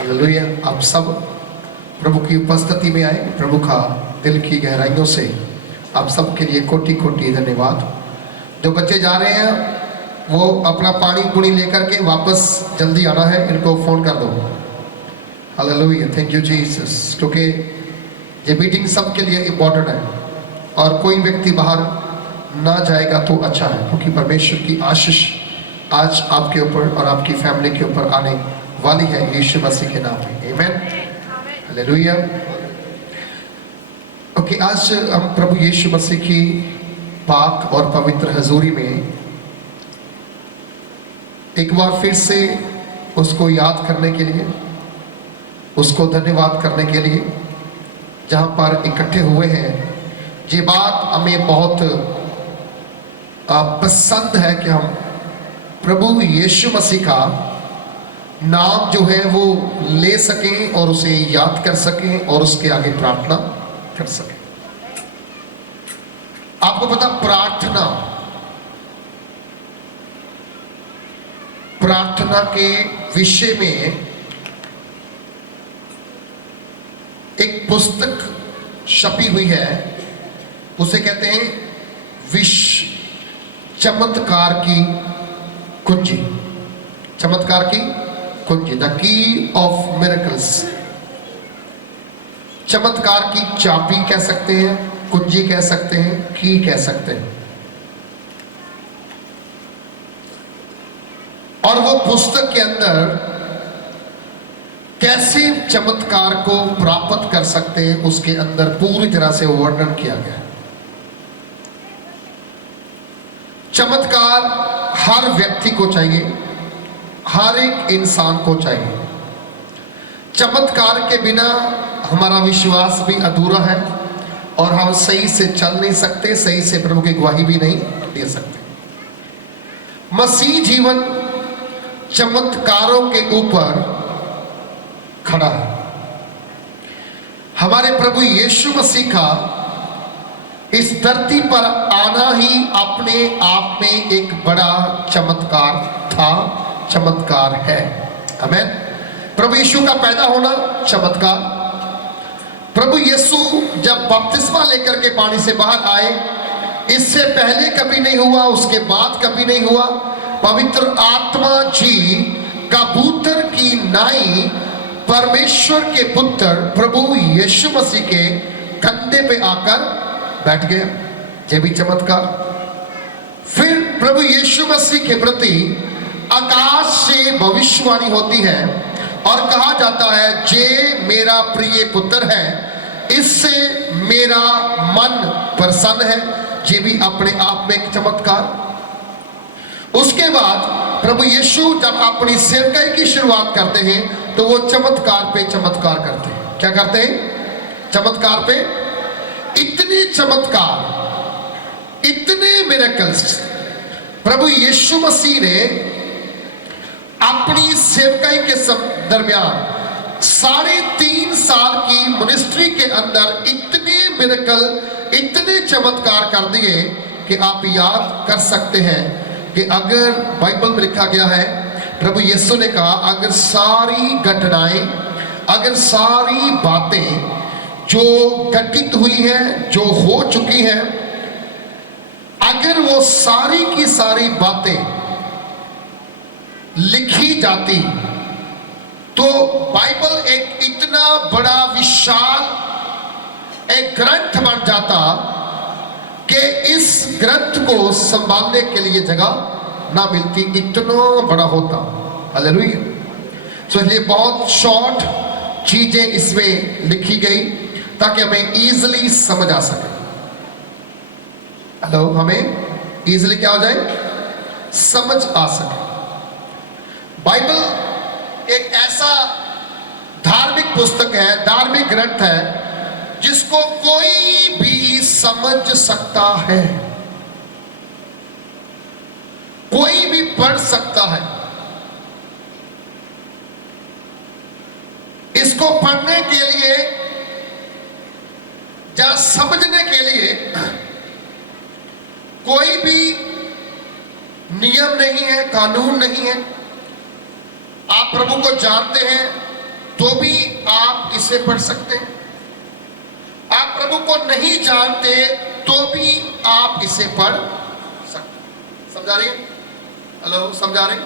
Hallelujah. आप सब प्रभु की उपस्थिति में आए। प्रभु का दिल की गहराइयों से आप सबके लिए कोटि कोटि धन्यवाद। जो बच्चे जा रहे हैं वो अपना पानी पुणी लेकर के वापस जल्दी आना है, इनको फोन कर दो। Hallelujah, thank you Jesus. क्योंकि ये मीटिंग सबके लिए इम्पोर्टेंट है और कोई व्यक्ति बाहर ना जाएगा तो अच्छा है, क्योंकि परमेश्वर की आशीष आज आपके ऊपर और आपकी फैमिली के ऊपर आने वाली है यीशु मसीह के नाम में। आमेन, हालेलुया। ओके, आज हम प्रभु यीशु मसीह की पाक और पवित्र हजूरी में एक बार फिर से उसको याद करने के लिए, उसको धन्यवाद करने के लिए जहां पर इकट्ठे हुए हैं। ये बात हमें बहुत पसंद है कि हम प्रभु यीशु मसीह का नाम जो है वो ले सकें और उसे याद कर सकें और उसके आगे प्रार्थना कर सकें। आपको पता, प्रार्थना के विषय में एक पुस्तक छपी हुई है, उसे कहते हैं चमत्कार की कुंजी। चमत्कार की कुंजी, द की ऑफ मिरेकल्स। चमत्कार की चाबी कह सकते हैं, कुंजी कह सकते हैं, की कह सकते हैं। और वो पुस्तक के अंदर कैसे चमत्कार को प्राप्त कर सकते हैं उसके अंदर पूरी तरह से वर्णन किया गया है। चमत्कार हर व्यक्ति को चाहिए, हर एक इंसान को चाहिए। चमत्कार के बिना हमारा विश्वास भी अधूरा है और हम सही से चल नहीं सकते, सही से प्रभु की गवाही भी नहीं दे सकते। मसीह जीवन चमत्कारों के ऊपर खड़ा है। हमारे प्रभु यीशु मसीह का इस धरती पर आना ही अपने आप में एक बड़ा चमत्कार था, चमत्कार है। आमीन। प्रभु यीशु का पैदा होना चमत्कार। प्रभु यीशु जब बपतिस्मा लेकर के पानी से बाहर आए, इससे पहले कभी नहीं हुआ, उसके बाद कभी नहीं हुआ। पवित्र आत्मा जी कबूतर की नाई परमेश्वर के पुत्र प्रभु यीशु मसीह के कंधे पे आकर बैठ गया, ये भी चमत्कार। फिर प्रभु यीशु मसीह के प्रति आकाश से भविष्यवाणी होती है और कहा जाता है, जे मेरा प्रिय पुत्र है, इससे मेरा मन प्रसन्न है। ये भी अपने आप में एक चमत्कार। उसके बाद प्रभु यीशु जब अपनी सेवकाई की शुरुआत करते हैं तो वो चमत्कार पे चमत्कार करते हैं। क्या करते हैं? चमत्कार पे इतने चमत्कार, इतने मिरेकल्स प्रभु यीशु मसीह ने अपनी सेवकाई के दरमियान 3.5 साल की मिनिस्ट्री के अंदर इतने मिरेकल, इतने चमत्कार कर दिए कि आप याद कर सकते हैं कि अगर बाइबल में लिखा गया है, प्रभु यीशु ने कहा, अगर सारी घटनाएं, अगर सारी बातें जो घटित हुई है, जो हो चुकी है, अगर वो सारी की सारी बातें लिखी जाती तो बाइबल एक इतना बड़ा विशाल एक ग्रंथ बन जाता कि इस ग्रंथ को संभालने के लिए जगह ना मिलती, इतना बड़ा होता। हालेलुया। तो ये बहुत शॉर्ट चीजें इसमें लिखी गई ताकि हमें इजीली समझ आ सके। हेलो, हमें इजीली क्या हो जाए? समझ आ सके। बाइबल एक ऐसा धार्मिक पुस्तक है, धार्मिक ग्रंथ है, जिसको कोई भी समझ सकता है, कोई भी पढ़ सकता है। इसको पढ़ने के लिए या समझने के लिए कोई भी नियम नहीं है, कानून नहीं है। आप प्रभु को जानते हैं तो भी आप इसे पढ़ सकते हैं। आप प्रभु को नहीं जानते तो भी आप इसे पढ़ सकते। समझा रही है? हेलो, समझा रही?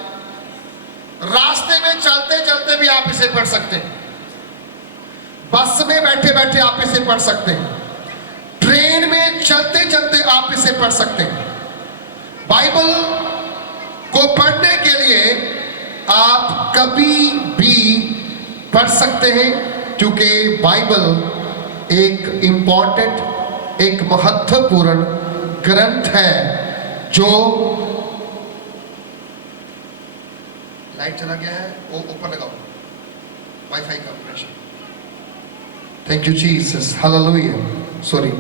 रास्ते में चलते चलते भी आप इसे पढ़ सकते हैं। बस में बैठे बैठे आप इसे पढ़ सकते हैं। ट्रेन में चलते चलते आप इसे पढ़ सकते हैं। बाइबल को पढ़ने के लिए आप कभी भी पढ़ सकते हैं, क्योंकि बाइबल एक इंपॉर्टेंट, एक महत्वपूर्ण ग्रंथ है। जो लाइट चला गया है, वो ऊपर लगाओ, वाईफाई का connection. Thank you Jesus, hallelujah. Sorry,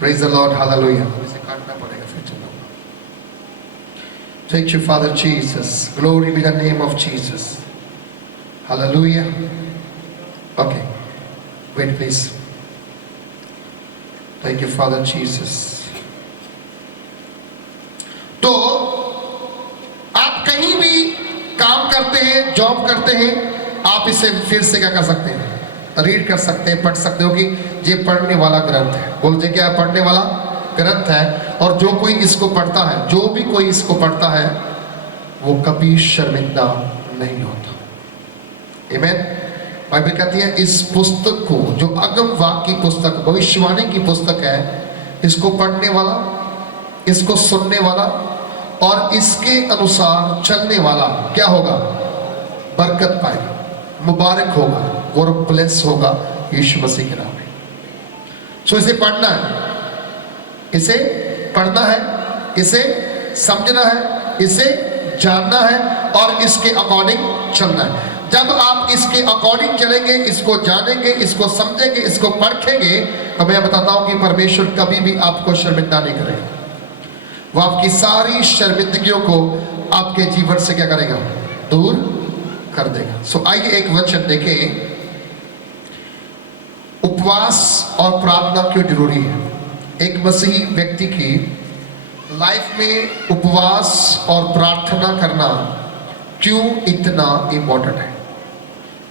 praise the Lord, hallelujah. इसे काटना पड़ेगा फिर चलो। Thank you Father Jesus, glory be the name of Jesus, hallelujah. Okay, wait please. Thank you Father Jesus. तो आप कहीं भी काम करते हैं, जॉब करते हैं, आप इसे फिर से क्या कर सकते हैं? रीड कर सकते हैं, पढ़ सकते हो कि ये पढ़ने वाला ग्रंथ है। बोलते क्या? पढ़ने वाला ग्रंथ है। और जो कोई इसको पढ़ता है, जो भी कोई इसको पढ़ता है, वो कभी शर्मिंदा नहीं होता। आमीन। बाइबल कहती है इस पुस्तक को, जो अगम वाक्य की पुस्तक, भविष्यवाणी की पुस्तक है, इसको पढ़ने वाला, इसको सुनने वाला और इसके अनुसार चलने वाला क्या होगा? बरकत पाएगा, मुबारक होगा और ब्लेस होगा यीशु मसीह के नाम में। सो इसे पढ़ना है, इसे पढ़ना है, इसे समझना है, इसे जानना है और इसके अकॉर्डिंग चलना है। जब आप इसके अकॉर्डिंग चलेंगे, इसको जानेंगे, इसको समझेंगे, इसको परखेंगे, तो मैं बताता हूं कि परमेश्वर कभी भी आपको शर्मिंदा नहीं करेगा। वो आपकी सारी शर्मिंदगियों को आपके जीवन से क्या करेगा? दूर कर देगा। सो आइए एक वचन देखें, उपवास और प्रार्थना क्यों जरूरी है। एक मसीही व्यक्ति की लाइफ में उपवास और प्रार्थना करना क्यों इतना इंपॉर्टेंट है,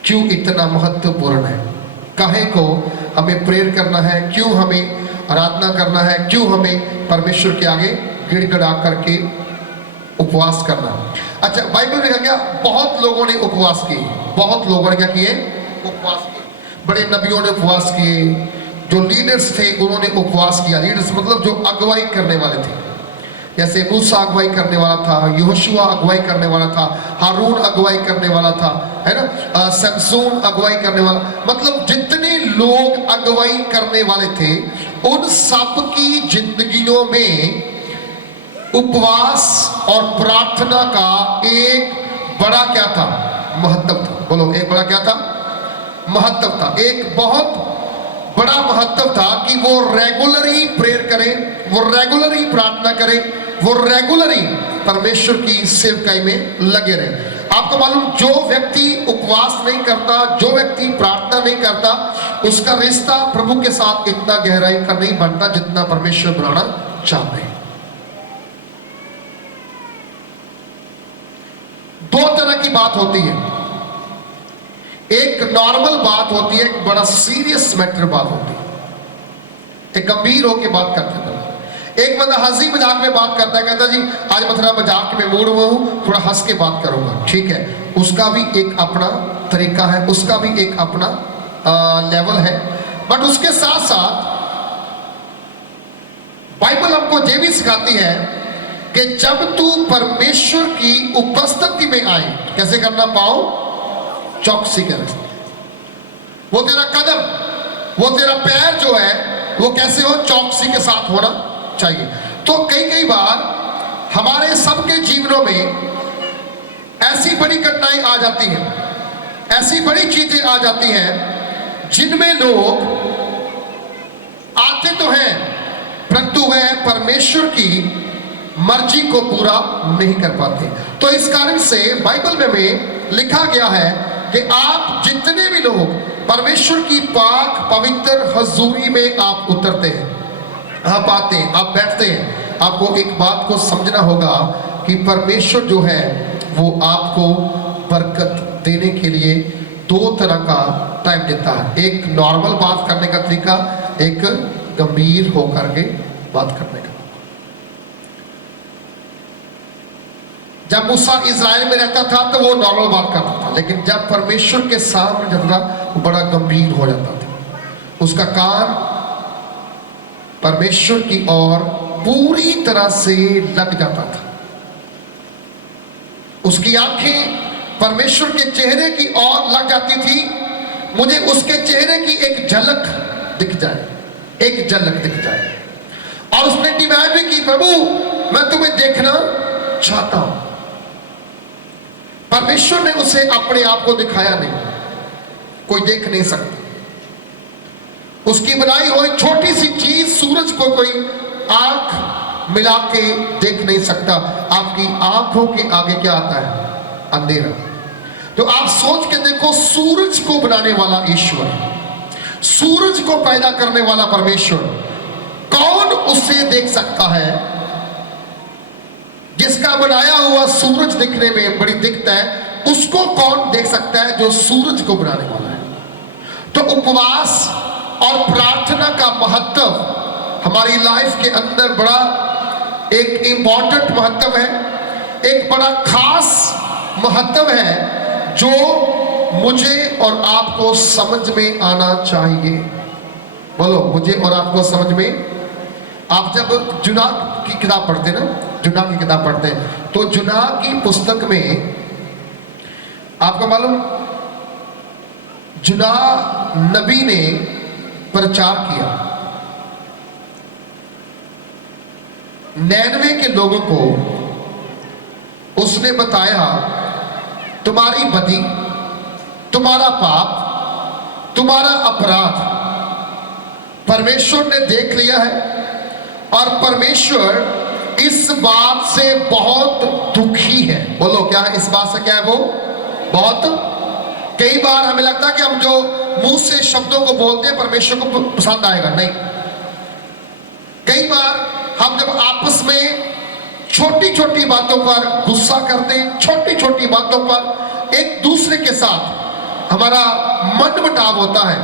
क्यों इतना महत्वपूर्ण है। काहे को हमें प्रेयर करना है, क्यों हमें आराधना करना है, क्यों हमें परमेश्वर के आगे गिड़गिड़ा करके उपवास करना। अच्छा, बाइबल में क्या? बहुत लोगों ने उपवास किए, बहुत लोगों ने क्या किए? उपवास किए। बड़े नबियों ने उपवास किए, जो लीडर्स थे उन्होंने उपवास किया। लीडर्स मतलब जो अगुवाई करने वाले थे, जैसे मूसा अगुवाई करने वाला था, यहोशुआ अगुवाई करने वाला था, हारून अगुवाई करने वाला था, है ना, शमसून अगुवाई करने वाला, मतलब जितने लोग अगुवाई करने वाले थे, उन सब की जिंदगियों में उपवास और प्रार्थना का एक बड़ा क्या था? महत्व था। बोलो, एक बड़ा क्या था? महत्व था। एक बहुत बड़ा महत्व था कि वो रेगुलरली प्रेयर करें, वो रेगुलरली प्रार्थना करें, वो रेगुलरली परमेश्वर की सेवकाई में लगे रहे। आपको मालूम, जो व्यक्ति उपवास नहीं करता, जो व्यक्ति प्रार्थना नहीं करता, उसका रिश्ता प्रभु के साथ इतना गहराई का नहीं बनता जितना परमेश्वर बनाना चाहते हैं। दो तरह की बात होती है, एक नॉर्मल बात होती है, एक बड़ा सीरियस मैटर बात होती है। एक गंभीर होकर बात करते हैं। एक बंदा हंसी मजाक में बात करता है, कहता जी आज मैं थोड़ा मजाक में मूड हुआ हूं, थोड़ा हंस के बात करूंगा। ठीक है, उसका भी एक अपना तरीका है, उसका भी एक अपना लेवल है। बट उसके साथ साथ बाइबल हमको ये भी सिखाती है कि जब तू परमेश्वर की उपस्थिति में आए, कैसे करना? पाओ चौकसी कर। वो तेरा कदम, वो तेरा पैर जो है, वो कैसे हो? चौकसी के साथ होना चाहिए। तो कई बार हमारे सबके जीवनों में ऐसी बड़ी घटनाएं आ जाती हैं, ऐसी बड़ी चीजें आ जाती हैं जिनमें लोग आते तो हैं, परंतु वह परमेश्वर की मर्जी को पूरा नहीं कर पाते। तो इस कारण से बाइबल में लिखा गया है कि आप जितने भी लोग परमेश्वर की पाक पवित्र हजूरी में आप उतरते हैं, आप आते हैं, आप बैठते हैं, आपको एक बात को समझना होगा कि परमेश्वर जो है वो आपको बरकत देने के लिए दो तरह का टाइम देता है, एक नॉर्मल बात करने का तरीका, एक गंभीर होकर के बात करने का। जब मूसा इज़राइल में रहता था तो वो नॉर्मल बात करता था, लेकिन जब परमेश्वर के सामने जाता था वो बड़ा गंभीर हो जाता था। उसका कान परमेश्वर की ओर पूरी तरह से लग जाता था, उसकी आंखें परमेश्वर के चेहरे की ओर लग जाती थी। मुझे उसके चेहरे की एक झलक दिख जाए, एक झलक दिख जाए। और उसने डिमांड भी की, प्रभु मैं तुम्हें देखना चाहता हूं। परमेश्वर ने उसे अपने आप को दिखाया नहीं, कोई देख नहीं सकता। उसकी बनाई हुई छोटी सी चीज सूरज को कोई आंख मिला के देख नहीं सकता। आपकी आंखों के आगे क्या आता है? अंधेरा। तो आप सोच के देखो, सूरज को बनाने वाला ईश्वर, सूरज को पैदा करने वाला परमेश्वर, कौन उसे देख सकता है? जिसका बनाया हुआ सूरज दिखने में बड़ी दिखता है, उसको कौन देख सकता है जो सूरज को बनाने वाला है? तो उपवास और प्रार्थना का महत्व हमारी लाइफ के अंदर बड़ा एक इंपॉर्टेंट महत्व है, एक बड़ा खास महत्व है जो मुझे और आपको समझ में आना चाहिए। बोलो, मुझे और आपको समझ में। आप जब जुना की किताब पढ़ते हैं ना, जुना की किताब पढ़ते हैं, तो जुना की पुस्तक में आपको मालूम, जुना नबी ने प्रचार किया, 99 के लोगों को उसने बताया तुम्हारी बदी, तुम्हारा पाप, तुम्हारा अपराध परमेश्वर ने देख लिया है, और परमेश्वर इस बात से बहुत दुखी है। बोलो, क्या है इस बात से? क्या है वो? बहुत। कई बार हमें लगता है कि हम जो मुंह से शब्दों को बोलते हैं परमेश्वर को पसंद आएगा, नहीं। कई बार हम जब आपस में छोटी छोटी बातों पर गुस्सा करते हैं, छोटी छोटी बातों पर एक दूसरे के साथ हमारा मनमुटाव होता है,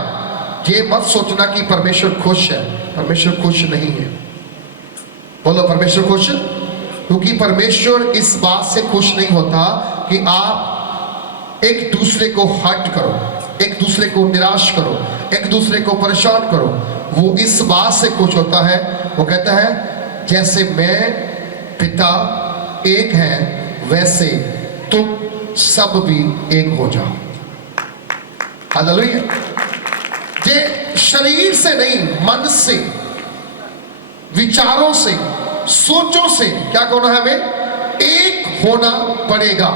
ये मत सोचना कि परमेश्वर खुश है। परमेश्वर खुश नहीं है। बोलो, परमेश्वर खुश? क्योंकि परमेश्वर इस बात से खुश नहीं होता कि आप एक दूसरे को हर्ट करो, एक दूसरे को निराश करो, एक दूसरे को परेशान करो। वो इस बात से खुश होता है, वो कहता है जैसे मैं पिता एक है वैसे तुम सब भी एक हो जाओ। हालेलुया। ये शरीर से नहीं, मन से, विचारों से, सोचों से क्या होना है? हमें एक होना पड़ेगा।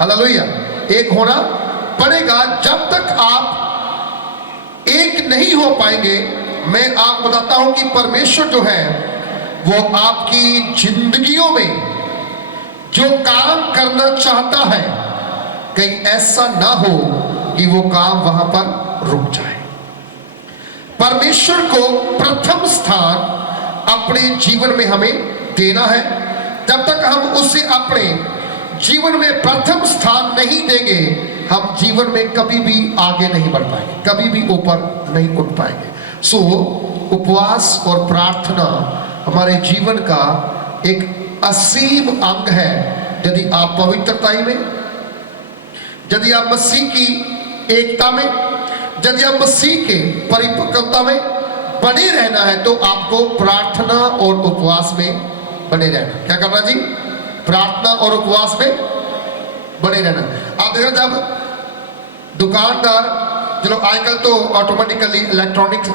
हालेलुया। एक होना पड़ेगा। जब तक आप एक नहीं हो पाएंगे, मैं आपको बताता हूं कि परमेश्वर जो है वो आपकी जिंदगियों में जो काम करना चाहता है, कहीं ऐसा ना हो कि वो काम वहां पर रुक जाए। परमेश्वर को प्रथम स्थान अपने जीवन में हमें देना है। जब तक हम उसे अपने जीवन में प्रथम स्थान नहीं देंगे, हम जीवन में कभी भी आगे नहीं बढ़ पाएंगे, कभी भी ऊपर नहीं उठ पाएंगे। सो उपवास और प्रार्थना हमारे जीवन का एक असीम अंग है। यदि आप पवित्रता में, यदि आप मसीह की एकता में, यदि आप मसीह के परिपक्वता में बने रहना है, तो आपको प्रार्थना और उपवास में बने रहना। क्या करना जी? प्रार्थना और उपवास में बने रहना। आप देखना, जब दुकानदार, चलो आजकल तो ऑटोमेटिकली इलेक्ट्रॉनिक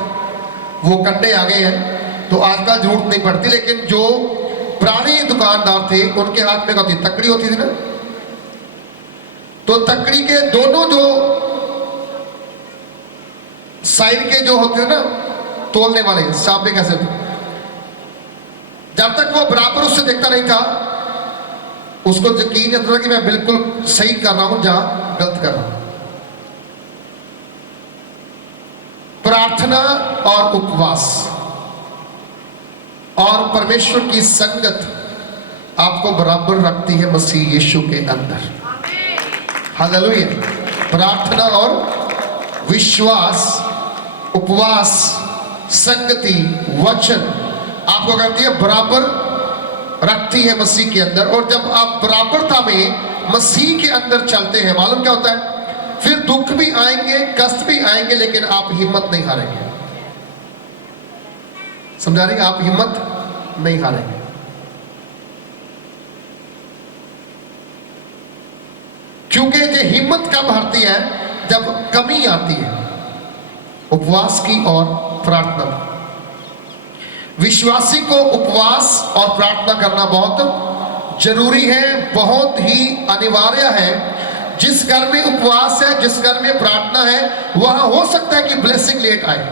वो कंडे आ गए हैं, तो आजकल जरूरत नहीं पड़ती, लेकिन जो पुराने दुकानदार थे उनके हाथ में क्या होती, तकड़ी होती थी ना, तो तकड़ी के दोनों जो साइड के जो होते हैं ना, तोलने वाले सामने कैसे होते, जब तक वो बराबर उससे देखता नहीं था, उसको यकीन नहीं था कि मैं बिल्कुल सही कर रहा हूं जहां गलत कर रहा हूं। प्रार्थना और उपवास और परमेश्वर की संगत आपको बराबर रखती है मसीह यीशु के अंदर। हालेलुया। प्रार्थना और विश्वास, उपवास, संगति, वचन आपको करती है बराबर रखती है मसीह के अंदर। और जब आप बराबरता में मसीह के अंदर चलते हैं, मालूम क्या होता है? फिर दुख भी आएंगे, कष्ट भी आएंगे, लेकिन आप हिम्मत नहीं हारेंगे। समझा रही? आप हिम्मत नहीं हारेंगे। क्योंकि ये हिम्मत कब हारती है? जब कमी आती है उपवास की और प्रार्थना की। विश्वासी को उपवास और प्रार्थना करना बहुत जरूरी है, बहुत ही अनिवार्य है। जिस घर में उपवास है, जिस घर में प्रार्थना है, वहां हो सकता है कि ब्लेसिंग लेट आए,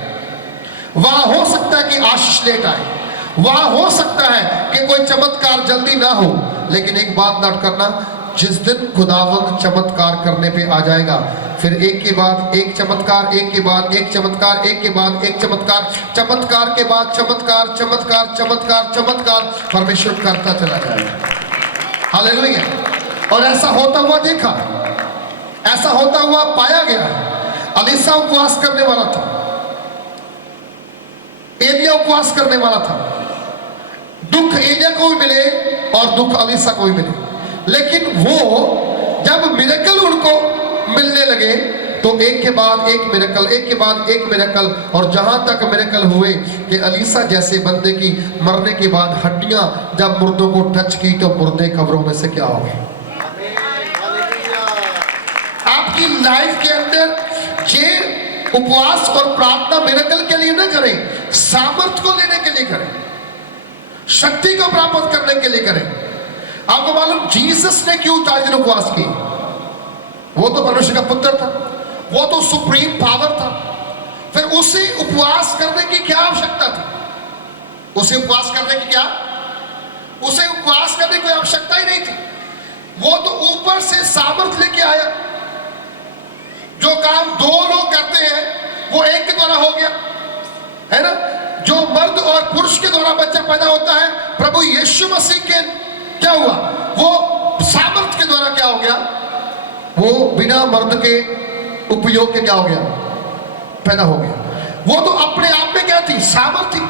वहां हो सकता है कि आशीष लेट आए, वहां हो सकता है कि कोई चमत्कार जल्दी ना हो। लेकिन एक बात नोट करना, जिस दिन खुदावंद चमत्कार करने पे आ जाएगा, फिर एक के बाद एक चमत्कार, एक के बाद एक चमत्कार, एक के बाद एक चमत्कार, चमत्कार के बाद चमत्कार, चमत्कार, चमत्कार, चमत्कार परमेश्वर करता चला जाएगा। हालेलुया। और ऐसा होता हुआ देखा, ऐसा होता हुआ पाया गया। अलीसा उपवास करने वाला था, एलिया उपवास करने वाला था। दुख एलिया को भी मिले और दुख अलीसा को भी मिले, लेकिन वो जब मिरेकल उनको मिलने लगे तो एक के बाद एक मिरेकल, एक के बाद एक मिरेकल, और जहां तक मिरेकल हुए कि अलीसा जैसे बंदे की मरने के बाद हड्डियां जब मुर्दों को टच की तो मुर्दे कब्रों में से क्या हो गए। आपकी लाइफ के अंदर ये उपवास और प्रार्थना मिरेकल के लिए न करें, सामर्थ को लेने के लिए करें, शक्ति को प्राप्त करने के लिए करें। आपको मालूम जीसस ने क्यों 4 दिन उपवास किए? वो तो परमेश्वर का पुत्र था, वो तो सुप्रीम पावर था। फिर उसे उपवास करने की क्या आवश्यकता थी? उसे उपवास करने की क्या, उसे उपवास करने की कोई आवश्यकता ही नहीं थी। वो तो ऊपर से सामर्थ लेके आया। जो काम 2 लोग करते हैं वो एक के द्वारा हो गया, है ना? जो मर्द और पुरुष के द्वारा बच्चा पैदा होता है, प्रभु यीशु मसीह के क्या हुआ? वो सामर्थ के द्वारा क्या हो गया? वो बिना मर्द के उपयोग के क्या हो गया? पैदा हो गया। वो तो अपने आप में क्या थी? सामर्थ थी,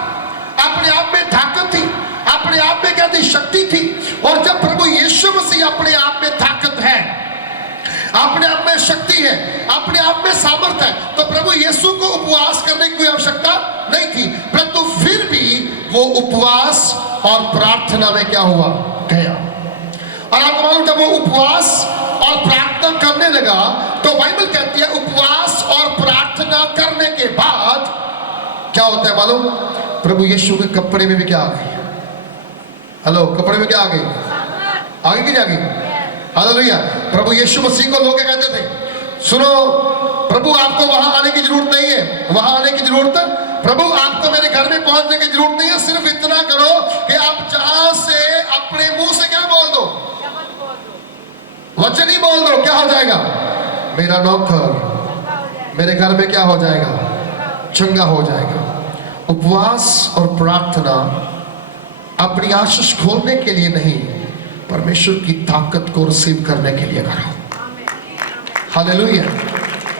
अपने आप में ताकत थी, अपने आप में क्या थी? शक्ति थी। और जब प्रभु यीशु मसीह अपने आप में ताकत है, अपने आप में शक्ति है, अपने आप में सामर्थ है, तो प्रभु यीशु को उपवास करने की कोई आवश्यकता नहीं थी। परंतु फिर भी वो उपवास और प्रार्थना में क्या हुआ? गया। और आपको मालूम, जब वो उपवास और प्रार्थना करने लगा तो बाइबल कहती है उपवास और प्रार्थना करने के बाद क्या होता है मालूम? प्रभु यीशु के कपड़े में भी क्या आ गई? हेलो, कपड़े में क्या आ गई? आगे की जाएगी। हालेलुया। प्रभु यीशु मसीह को लोग कहते थे, सुनो प्रभु आपको वहां आने की जरूरत नहीं है, वहां आने की जरूरत, प्रभु आपको मेरे घर में पहुंचने की जरूरत नहीं है। सिर्फ इतना करो कि आप जहां से अपने मुंह से क्या बोल दो? वचन ही बोल दो, क्या हो जाएगा? मेरा नौकर मेरे घर में क्या हो जाएगा? चंगा हो जाएगा। उपवास और प्रार्थना अपनी आशीष खोलने के लिए नहीं, परमेश्वर की ताकत को रिसीव करने के लिए करो। हालेलुया।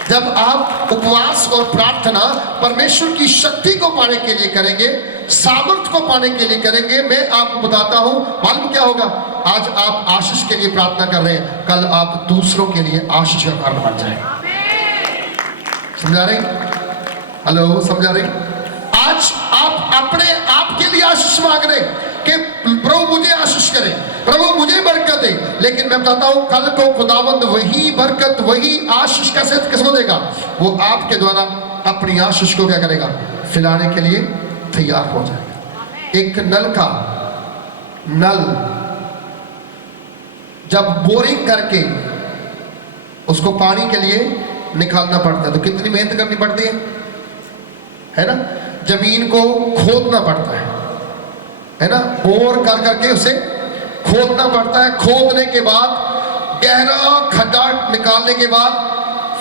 जब आप उपवास और प्रार्थना परमेश्वर की शक्ति को पाने के लिए करेंगे, सामर्थ को पाने के लिए करेंगे, मैं आपको बताता हूं मालूम क्या होगा? आज आप आशीष के लिए प्रार्थना कर रहे हैं, कल आप दूसरों के लिए आशीष का कारण बन जाए। समझा रहे? हेलो, समझा रहे? आज आप अपने आप के लिए आशीष मांग रहे कि प्रभु मुझे आशीष करे, प्रभु मुझे बरकत दे, लेकिन मैं बताता हूं कल को खुदावंद वही बरकत, वही आशीष कैसे किसको देगा? वो आपके द्वारा अपनी आशीष को क्या करेगा? फैलाने के लिए तैयार हो जाएगा। एक नल का नल जब बोरिंग करके उसको पानी के लिए निकालना पड़ता है तो कितनी मेहनत करनी पड़ती है ना? जमीन को खोदना पड़ता है ना? बोर कर करके उसे खोदना पड़ता है। खोदने के बाद गहरा खड्डा निकालने के बाद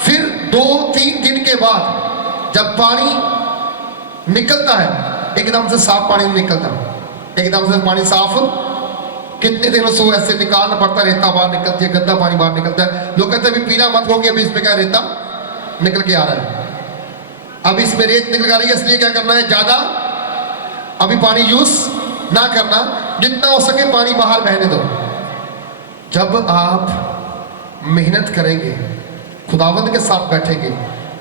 फिर 2-3 दिन के बाद जब पानी निकलता है, एकदम से साफ पानी नहीं निकलता, एकदम से पानी साफ कितने दिनों से ऐसे निकालना पड़ता है, रेता बाहर निकलती है, गंदा पानी बाहर निकलता है। लोग कहते हैं अभी पीना मत होगी, अभी इसमें क्या रेता निकल के आ रहा है, अब इसमें रेत निकल आ रही है, इसलिए क्या करना है, ज्यादा अभी पानी यूज ना करना, जितना हो सके पानी बाहर बहने दो। जब आप मेहनत करेंगे, खुदावंद के साथ बैठेंगे,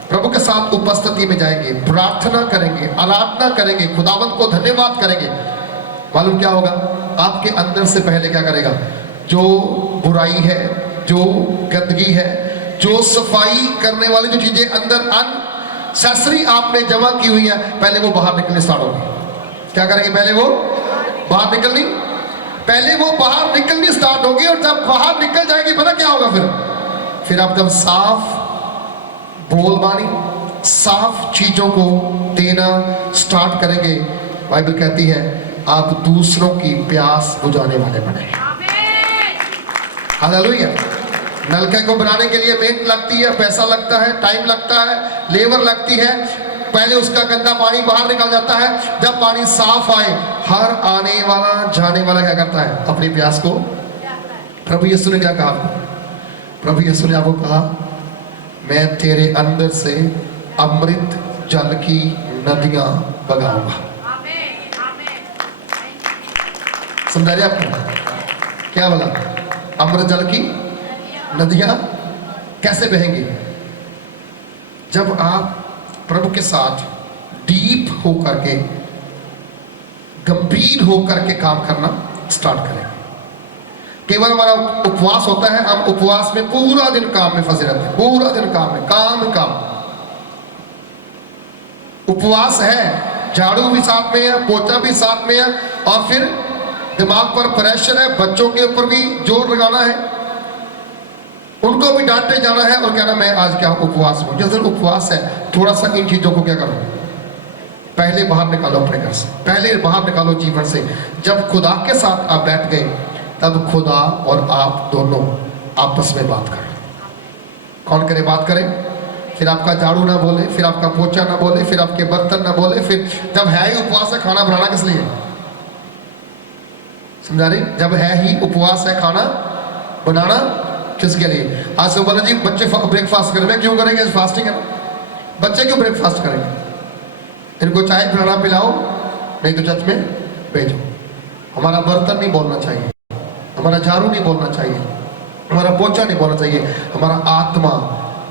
प्रभु के साथ उपस्थिति में जाएंगे, प्रार्थना करेंगे, आराधना करेंगे, खुदावंद को धन्यवाद करेंगे, मालूम क्या होगा, आपके अंदर से पहले क्या करेगा, जो बुराई है, जो गंदगी है, जो सफाई करने वाली जो चीजें अंदर अनसेसरी आपने जमा की हुई है, पहले वो बाहर निकलने स्टार्ट होगी। क्या करेंगे, पहले वो बाहर निकलनी, पहले वो बाहर निकलनी स्टार्ट होगी। और जब बाहर निकल जाएगी, पता क्या होगा, फिर आप जब साफ बोलबानी, साफ चीजों को देना स्टार्ट करेंगे, बाइबल कहती है आप दूसरों की प्यास बुझाने वाले बने। हालेलुया। नलके को बनाने के लिए मेहनत लगती है, पैसा लगता है, टाइम लगता है, लेबर लगती है, पहले उसका गंदा पानी बाहर निकल जाता है। जब पानी साफ आए, हर आने वाला जाने वाला क्या करता है, अपनी प्यास को, प्रभु यीशु ने क्या कहा, प्रभु यीशु ने आपको कहा, मैं तेरे अंदर से अमृत जल की नदियां बगाऊंगा। समझा रहे आपको क्या बोला, अमृत जल की नदियां कैसे बहेंगी, जब आप प्रभु के साथ डीप होकर के, गंभीर होकर के काम करना स्टार्ट करें। केवल हमारा उपवास होता है, हम उपवास में पूरा दिन काम में फंसे रहते हैं, पूरा दिन काम में, काम। उपवास है, झाड़ू भी साथ में है, पोछा भी साथ में है, और फिर दिमाग पर प्रेशर है, बच्चों के ऊपर भी जोर लगाना है, उनको भी डांटे जाना है, और कहना मैं आज क्या उपवास हूं। जैसे उपवास है, थोड़ा सा इन चीजों को क्या करो, पहले बाहर निकालो अपने घर से, पहले बाहर निकालो जीवन से। जब खुदा के साथ आप बैठ गए, तब खुदा और आप दोनों आपस में बात करें। कौन करे, बात करें। फिर आपका झाड़ू ना बोले, फिर आपका पोछा ना बोले, फिर आपके बर्तन ना बोले। फिर जब है ही उपवास है, खाना बनाना किस लिए, समझा रहे, जब है ही उपवास है, खाना बनाना किसके लिए। आज से बोला जी बच्चे ब्रेकफास्ट करें, मैं क्यों करेंगे, फास्टिंग है ना, बच्चे क्यों ब्रेकफास्ट करेंगे, इनको चाय पिलाना पिलाओ, नहीं तो चर्च में भेजो। हमारा बर्तन नहीं बोलना चाहिए, हमारा झाड़ू नहीं बोलना चाहिए, हमारा पोछा नहीं बोलना चाहिए, हमारा आत्मा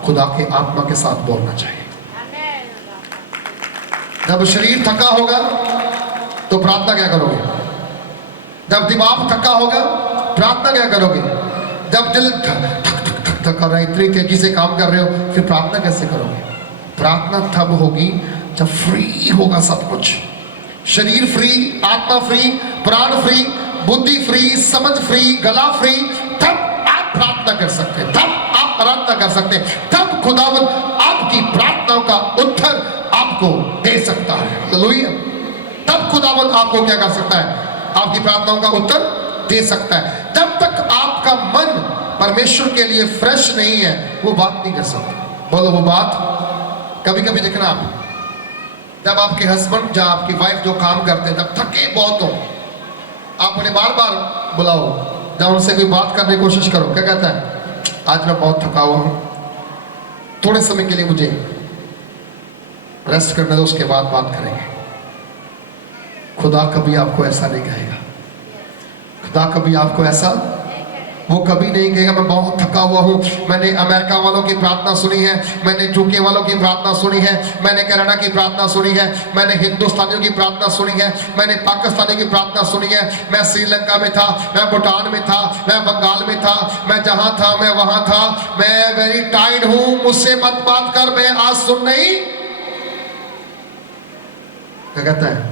खुदा के आत्मा के साथ बोलना चाहिए। जब शरीर थका होगा तो प्रार्थना क्या करोगे, जब दिमाग थका होगा प्रार्थना क्या करोगे, जब दिल थक कर रहा है, इतनी तेजी से काम कर रहे हो, फिर प्रार्थना कैसे करोगे। प्रार्थना तब होगी जब फ्री होगा सब कुछ, शरीर फ्री, आत्मा फ्री, प्राण फ्री, बुद्धि फ्री, समझ फ्री, गला फ्री, तब आप प्रार्थना कर सकते हैं, तब आप आराधना कर सकते हैं, तब खुदावंद आपकी प्रार्थनाओं का उत्तर आपको दे सकता है। हालेलुया। तब खुदावंद आपको क्या कर सकता है, आपकी प्रार्थनाओं का उत्तर दे सकता है। जब तक आपका मन परमेश्वर के लिए फ्रेश नहीं है, वो बात नहीं कर सकता। बोलो वो बात। कभी कभी देखना आप, जब आपके हस्बैंड या आपकी वाइफ जो काम करते हैं, जब थके बहुत हो, आप उन्हें बार बार बुलाओ, जब उनसे कोई बात करने की कोशिश करो, क्या कहता है, आज मैं बहुत थका हुआ हूं, थोड़े समय के लिए मुझे रेस्ट करने दो, उसके बाद बात करेंगे। खुदा कभी आपको ऐसा नहीं कहेगा, खुदा कभी आपको ऐसा, वो कभी नहीं कहेगा मैं बहुत थका हुआ हूँ। मैंने अमेरिका वालों की प्रार्थना सुनी है, मैंने यूके वालों की प्रार्थना सुनी है, मैंने कनाडा की प्रार्थना सुनी है, मैंने हिंदुस्तानियों की प्रार्थना सुनी है, मैंने पाकिस्तानियों की प्रार्थना सुनी है, मैं श्रीलंका में था, मैं भूटान में था, मैं बंगाल में था, मैं जहां था मैं वहां था, मैं वेरी टायर्ड हूं, मुझसे मत बात कर, मैं आज सुन नहीं। क्या कहता है,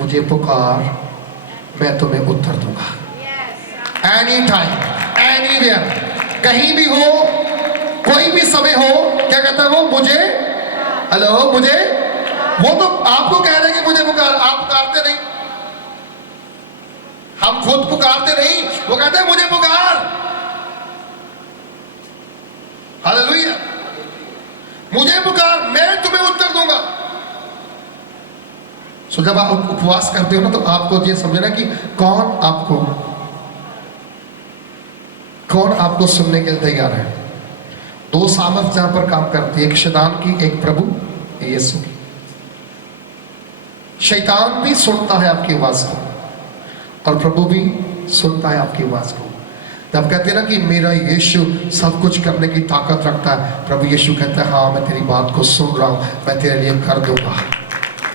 मुझे पुकार, मैं तुम्हें उत्तर दूंगा। एनी टाइम, एनीवेयर, कहीं भी हो, कोई भी समय हो, क्या कहता है वो, मुझे, हेलो मुझे, वो तो आपको कह रहे हैं कि मुझे पुकार, आप पुकारते नहीं, हम खुद पुकारते नहीं, वो कहते हैं मुझे पुकार। हालेलुया। मुझे पुकार, मैं तुम्हें उत्तर दूंगा। सो जब आप उपवास करते हो ना, तो आपको ये समझना कि कौन आपको कौन आपको सुनने के लिए तैयार है? दो सामर्थ जहां पर काम करती है, एक शैतान की, एक प्रभु यीशु की। शैतान भी सुनता है आपकी आवाज को और प्रभु भी सुनता है आपकी आवाज को। जब कहते हैं ना कि मेरा यीशु सब कुछ करने की ताकत रखता है, प्रभु यीशु कहता है हाँ मैं तेरी बात को सुन रहा हूं, मैं तेरे लिए कर दूंगा,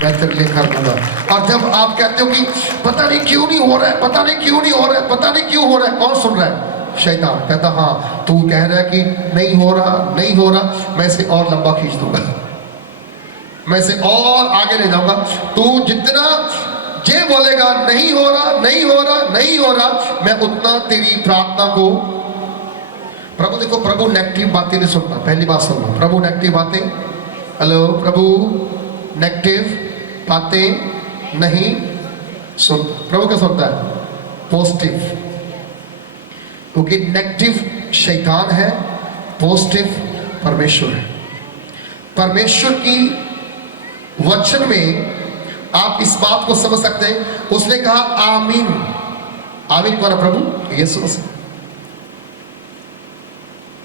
मैं तेरे लिए कर दूंगा। और जब आप कहते हो कि पता नहीं क्यों नहीं हो रहा है, पता नहीं क्यों नहीं हो रहा है, पता नहीं क्यों हो रहा है, कौन सुन रहा है? शैतान कहता हाँ तू कह रहा है कि नहीं हो रहा, नहीं हो रहा, मैं इसे और लंबा खींच दूंगा, मैं इसे और आगे ले जाऊंगा। तू जितना जे बोलेगा नहीं हो रहा, नहीं हो रहा, नहीं हो रहा, मैं उतना तेरी प्रार्थना को। प्रभु देखो, प्रभु नेगेटिव बातें नहीं सुनता। पहली बात सुनो, प्रभु नेगेटिव बातें, हेलो, प्रभु नेगेटिव बातें नहीं सुनता। प्रभु क्या सुनता है? पॉजिटिव। क्योंकि नेगेटिव शैतान है, पॉजिटिव परमेश्वर है। परमेश्वर की वचन में आप इस बात को समझ सकते हैं। उसने कहा आमीन। आमीन कौन है? प्रभु यीशु मसीह।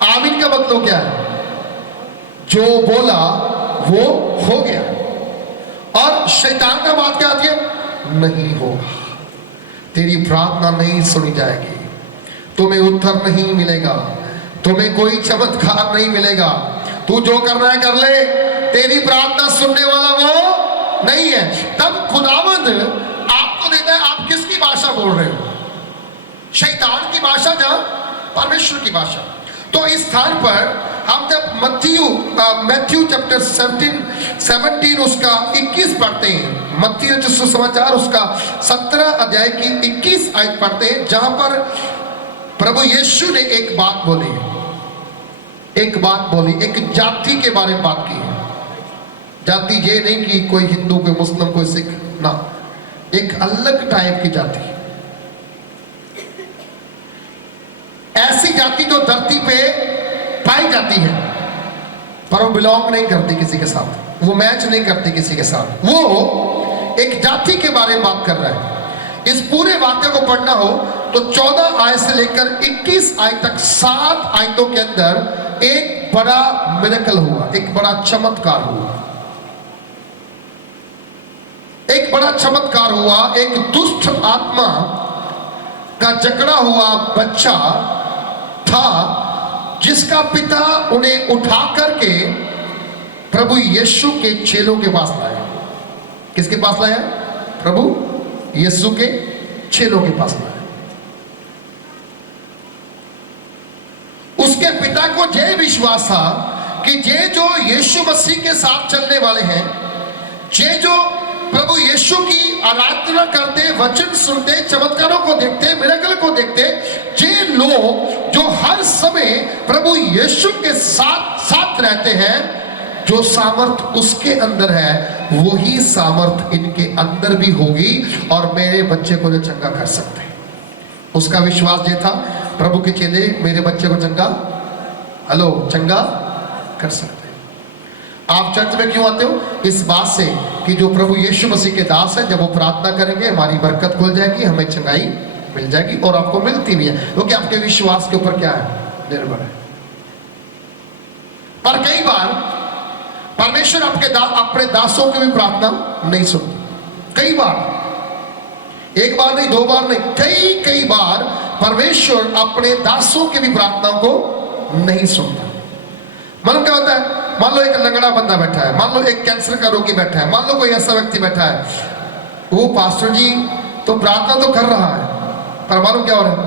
आमीन का मतलब क्या है? जो बोला वो हो गया। और शैतान का बात क्या आती है? नहीं होगा, तेरी प्रार्थना नहीं सुनी जाएगी, तुम्हें उत्तर नहीं मिलेगा, तुम्हें कोई चमत्कार नहीं मिलेगा, तू जो करना है कर ले, तेरी प्रार्थना सुनने वाला वो नहीं है। तब खुदावंद आपको देता है आप किसकी भाषा बोल रहे हो? शैतान की भाषा या परमेश्वर की भाषा? तो इस स्थान पर हम जब मैथ्यू चैप्टर 17 उसका 21 पढ़ते हैं, मत्ती रचित सुसमाचार उसका 17 अध्याय की 21 आयत पढ़ते हैं, जहां पर प्रभु यीशु ने एक बात बोली, एक जाति के बारे में बात की है। जाति ये नहीं कि कोई हिंदू, कोई मुस्लिम, कोई सिख, ना, एक अलग टाइप की जाति, ऐसी जाति जो धरती पे पाई जाती है पर वो बिलोंग नहीं करती किसी के साथ, वो मैच नहीं करती किसी के साथ। वो एक जाति के बारे में बात कर रहा है। इस पूरे वाक्य को पढ़ना हो तो 14 आयत से लेकर 21 आयत तक 7 आयतों के अंदर एक बड़ा मिरेकल हुआ, एक बड़ा चमत्कार हुआ, एक बड़ा चमत्कार हुआ। एक दुष्ट आत्मा का जकड़ा हुआ बच्चा था जिसका पिता उन्हें उठा करके प्रभु यीशु के चेलों के पास लाया। किसके पास लाया? प्रभु यीशु के चेलों के पास लाया। उसके पिता को यह विश्वास था कि ये जो यीशु मसीह के साथ चलने वाले हैं, ये जो प्रभु यीशु की आराधना करते, वचन सुनते, चमत्कारों को देखते, मिरेकल को देखते, ये लोग जो हर समय प्रभु यीशु के साथ रहते हैं, जो सामर्थ उसके अंदर है वही सामर्थ इनके अंदर भी होगी और मेरे बच्चे को जो चंगा कर सकते हैं। उसका विश्वास ये था, प्रभु के चेले मेरे बच्चे को चंगा कर सकते हैं। आप चर्च में क्यों आते हो? इस बात से कि जो प्रभु यीशु मसीह के दास है, जब वो प्रार्थना करेंगे हमारी बरकत खुल जाएगी, हमें चंगाई मिल जाएगी और आपको मिलती भी है, क्योंकि आपके विश्वास के ऊपर क्या है? निर्भर है। पर कई बार परमेश्वर अपने दासों की भी प्रार्थना नहीं सुनता। कई बार, एक बार नहीं, दो बार नहीं, कई बार परमेश्वर अपने दासों की भी प्रार्थना को नहीं सुनता। मालूम क्या होता है? मान लो एक लंगड़ा बंदा बैठा है, मान लो एक कैंसर का रोगी बैठा है, मान लो कोई ऐसा व्यक्ति बैठा है, वो पास्टर जी तो प्रार्थना तो कर रहा है, पर मालूम क्या हो रहा है?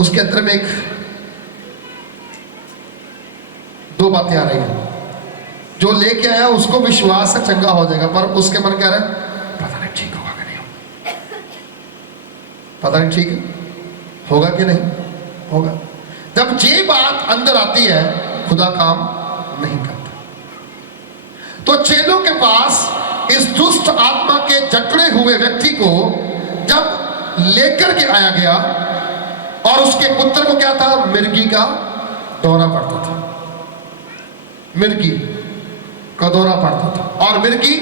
उसके अंदर में दो बातें आ रही हैं। जो लेके आया उसको विश्वास है चंगा हो जाएगा, पर उसके मन क्या रहा है? पता नहीं ठीक होगा कि नहीं, पता नहीं ठीक होगा कि नहीं होगा। जब ये बात अंदर आती है, खुदा काम नहीं करता। तो चेलों के पास इस दुष्ट आत्मा के जकड़े हुए व्यक्ति को जब लेकर के आया गया और उसके पुत्र को क्या था? मिर्गी का दौरा पड़ता था, मिर्गी का दौरा पड़ता था। और मिर्गी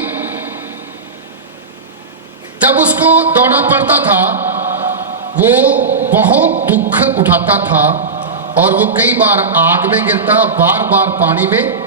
जब उसको दौरा पड़ता था वो बहुत दुख उठाता था और वो कई बार आग में गिरता, बार बार पानी में